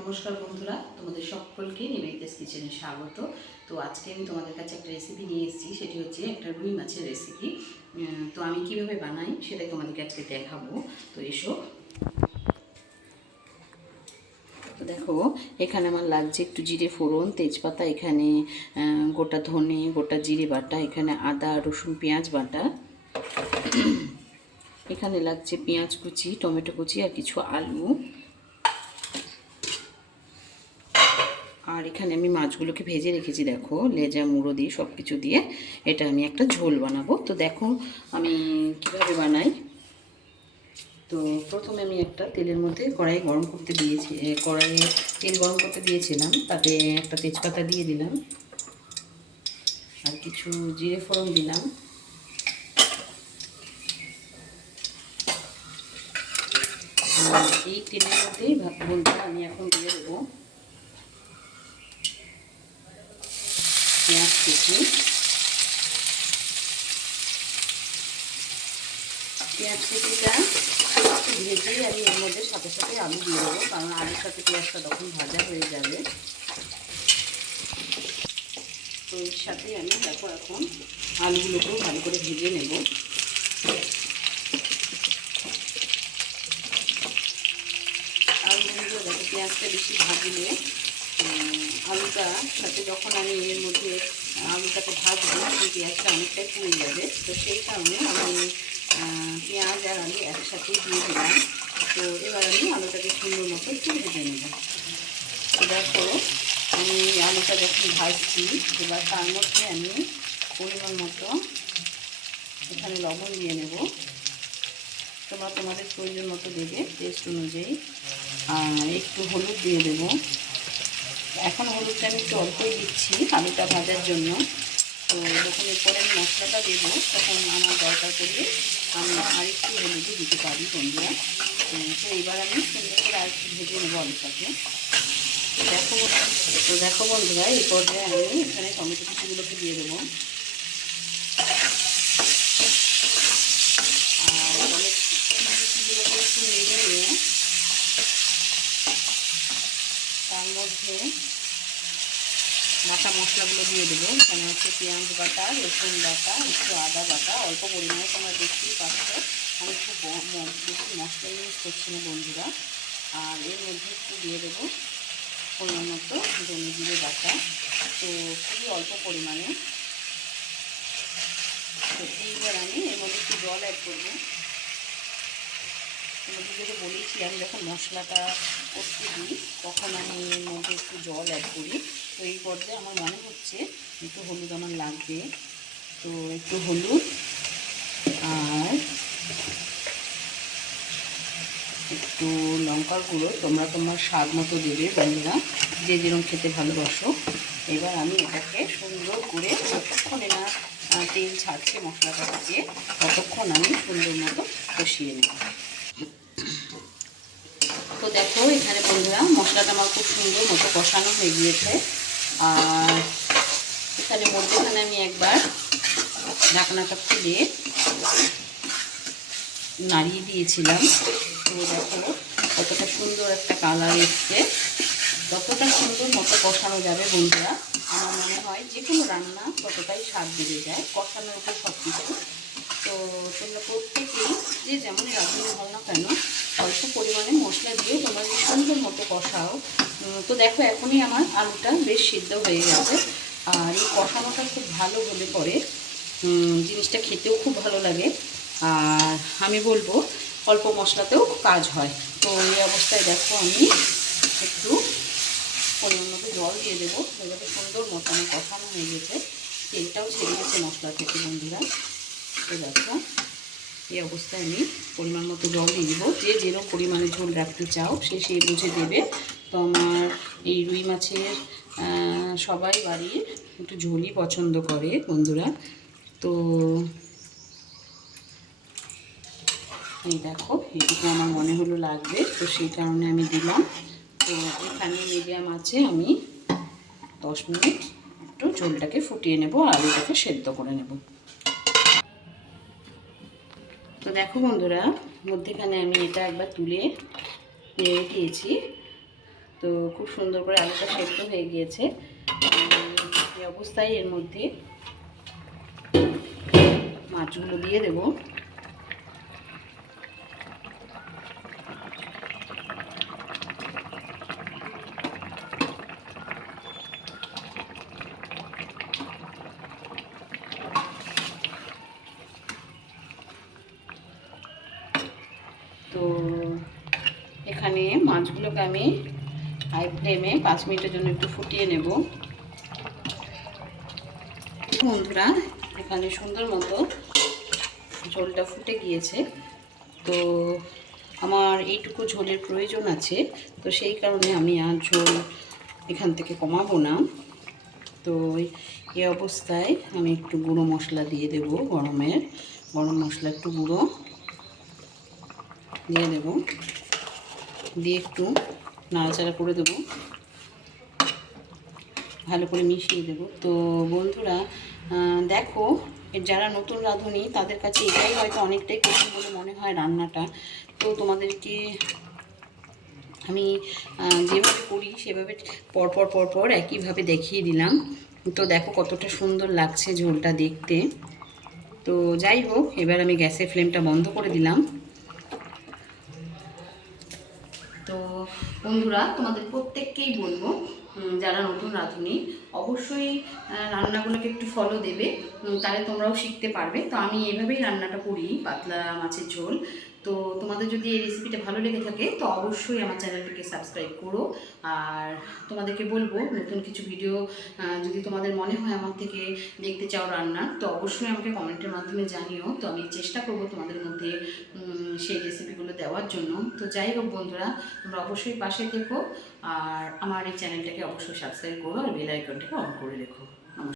নমস্কার বন্ধুরা, তোমাদের সকলকে নিবেদিতাস কিচেনে স্বাগত। তো আজকে আমি তোমাদের কাছে একটা রেসিপি নিয়ে এসেছি, সেটি হচ্ছে একটা রুই মাছের রেসিপি। তো আমি কিভাবে বানাই সেটাই তোমাদেরকে আজকে দেখাবো। তো এসো। তো দেখো, এখানে আমার লাগছে একটু জিরে ফোড়ন, তেজপাতা, এখানে গোটা ধনে, গোটা জিরে বাটা, এখানে আদা রসুন পেঁয়াজ বাটা, এখানে লাগছে পেঁয়াজ কুচি, টমেটো কুচি আর কিছু আলু। আর এখানে আমি মাছগুলোকে ভেজে রেখেছি, দেখো লেজা মুড়ো দিয়ে সব কিছু দিয়ে এটা আমি একটা ঝোল বানাবো। তো দেখো আমি কিভাবে বানাই। তো প্রথমে আমি একটা তেলের মধ্যে কড়াই গরম করতে দিয়েছি, কড়াইয়ে তেল গরম করতে দিয়েছিলাম, তাতে একটা তেজপাতা দিয়ে দিলাম আর কিছু জিরে ফোড়ন দিলাম। এই তেলের মধ্যেই বলতে আমি এখন দিয়ে দেবো পেঁয়াজ কুচি। পেঁয়াজ কুচিটা একটু ভেজেই আমি এর মধ্যে সাথে সাথে আলু দিয়ে দেবো, কারণ আলুর সাথে পেঁয়াজটা তখন ভাজা হয়ে যাবে। তো এর সাথে আমি দেখো এখন আলুগুলোকেও ভালো করে ভেজে নেব। আলুগুলো দেখো পেঁয়াজটা বেশি ভাজলে আলুটার সাথে যখন আমি এর মধ্যে আলুটাকে ভাজবো তখন পেঁয়াজটা অনেকটাই পুড়ে যাবে। তো সেই কারণে আমি পেঁয়াজ আর আলু একসাথেই দিয়ে দিলাম। তো এবার আমি আলুটাকে সুন্দর মতো একটু ভেজে নেব। তো দেখো আমি আলুটা যখন ভাজছি, এবার তার মধ্যে আমি পরিমাণ মতো এখানে লবণ দিয়ে নেব। তোমরা তোমাদের প্রয়োজন মতো দেবে টেস্ট অনুযায়ী। আর একটু হলুদ দিয়ে দেব। এখন হলুদটা আমি একটু অল্পই দিচ্ছি আলুটা ভাজার জন্য। তো যখন এরপরে আমি মশলাটা দেবো তখন আমার দরকার পড়লে আমি আরেকটু হলুদও দিতে পারি বন্ধুরা। তো এবার আমি সুন্দর করে আরেকটু ভেজে নেবো আলুটাকে। দেখো বন্ধুরা, এই পর্যায়ে আমি এখানে টমেটো কুচিগুলোকে দিয়ে দেবো। আর টমেটো কুচিগুলোকে একটু নেড়ে নিয়ে তার মধ্যে বাটা মশলাগুলো দিয়ে দেবো। এখানে হচ্ছে পেঁয়াজ বাটা, রসুন বাটা, একটু আদা বাটা, অল্প পরিমাণে তোমরা দেখতেই পাচ্ছ। আমি খুব বেশি মশলা ইউজ করছি না বন্ধুরা। আর এর মধ্যে একটু দিয়ে দেবো পরিমাণ মতো ধনে জিরে বাটা, তো খুবই অল্প পরিমাণে। তো এইবার আমি এর মধ্যে একটু জল অ্যাড করবো। তোমাদের যেটা বলেছি, আমি যখন মশলাটা করতে দিই তখন আমি এর মধ্যে একটু জল অ্যাড করি। তো এই পর্যায়ে আমার মনে হচ্ছে একটু হলুদ আমার লাগবে। তো একটু হলুদ আর একটু লঙ্কার গুঁড়ো তোমরা তোমার স্বাদ মতো দেবে বন্ধুরা, যে যেরকম খেতে ভালোবাসো। এবার আমি এটাকে সুন্দর করে যতক্ষণে না তেল ছাড়ছে মশলাটা থেকে ততক্ষণ আমি সুন্দর মতো কষিয়ে নেব। তো দেখো এখানে বন্ধুরা মশলাটা আমার খুব সুন্দর মতো কষানো হয়ে গিয়েছে। আর এখানে মধ্যেখানে আমি একবার ঢাকনাটা খুলে নাড়িয়ে দিয়েছিলাম। তো দেখো কতটা সুন্দর একটা কালার এসছে। যতটা সুন্দর মতো কষানো যাবে বন্ধুরা, আমার মনে হয় যে কোনো রান্না ততটাই স্বাদ বেড়ে যায় কষানোর উপর সব কিছু। তো তোমরা প্রত্যেকেই যে যেমনই রান্না হও না কেন অল্প পরিমাণে মশলা দিয়ে তোমরা যে সুন্দর মতো কষাও। তো দেখো এখনই আমার আলুটা বেশ সিদ্ধ হয়ে গেছে। আর এই কষানোটা খুব ভালো হলে পরে জিনিসটা খেতেও খুব ভালো লাগে। আর আমি বলবো অল্প মশলাতেও কাজ হয়। তো এই অবস্থায় দেখো আমি একটু পরিমাণ মতো জল দিয়ে দেবো। এভাবে সুন্দর মতো আমি কষানো হয়ে গেছে, তেলটাও ছেড়ে গেছে মশলা থেকে বন্ধুরা। তো দেখো এই অবস্থায় আমি পরিমাণ মতো জল দিয়ে দেবো। যে যেরকম পরিমাণে ঝোল রাখতে চাও সে সেই বুঝে দেবে। তো আমার এই রুই মাছের সবাই বাড়ির একটু ঝোলই পছন্দ করে বন্ধুরা। তো এই দেখো এটুকু আমার মনে হলো লাগবে, তো সেই কারণে আমি দিলাম। তো এখানে মিডিয়াম আছে আমি 10 মিনিট একটু ঝোলটাকে ফুটিয়ে নেব, আলুটাকে সেদ্ধ করে নেব। তো দেখো বন্ধুরা মধ্যেখানে আমি এটা একবার তুলে নেড়ে দিয়েছি। তো তো খুব সুন্দর করে আলুটা সেদ্ধ হয়ে গিয়েছে। এই অবস্থায় এর মধ্যে মাছগুলো দিয়ে দেবো। তো এখানে মাছগুলোকে আমি হাই ফ্লেমে 5 মিনিটের জন্য একটু ফুটিয়ে নেব। বন্ধুরা, এখানে সুন্দর মতো ঝোলটা ফুটে গিয়েছে। তো আমার এইটুকু ঝোলের প্রয়োজন আছে, তো সেই কারণে আমি আর ঝোল এখান থেকে কমাবো না। তো এই অবস্থায় আমি একটু গুঁড়ো মশলা দিয়ে দেব, গরম মশলা একটু গুঁড়ো দিয়ে দেব, দিয়ে একটু নাড়াচাড়া করে দেব, ভালো করে মিশিয়ে দেব। তো বন্ধুরা দেখো, যারা নতুন রাঁধুনি তাদের কাছে এটাই হয়তো অনেকটাই কঠিন বলে মনে হয় রান্নাটা। তো তোমাদেরকে আমি যেভাবে করি সেভাবে পরপর একইভাবে দেখিয়ে দিলাম। তো দেখো কতটা সুন্দর লাগছে ঝোলটা দেখতে। তো যাই হোক, এবার আমি গ্যাসের ফ্লেমটা বন্ধ করে দিলাম। তো বন্ধুরা, তোমাদের প্রত্যেককেই বলবো, যারা নতুন রাঁধুনি অবশ্যই রান্নাগুলোকে একটু ফলো দেবে, তাহলে তোমরাও শিখতে পারবে। তো আমি এভাবেই রান্নাটা করি, পাতলা মাছের ঝোল। তো তোমাদের যদি এই রেসিপিটা ভালো লেগে থাকে তো অবশ্যই আমার চ্যানেলটিকে সাবস্ক্রাইব করো। আর তোমাদেরকে বলবো, নতুন কিছু ভিডিও যদি তোমাদের মনে হয় আমার থেকে দেখতে চাও রান্নার, তো অবশ্যই আমাকে কমেন্টের মাধ্যমে জানিও। তো আমি চেষ্টা করব তোমাদের মধ্যে সেই রেসিপিগুলো দেওয়ার জন্য। তো যাই হোক বন্ধুরা, তোমরা অবশ্যই পাশে থেকো আর আমার এই চ্যানেলটাকে অবশ্যই সাবস্ক্রাইব করো আর বেল আইকনটাকে অন করে রেখো।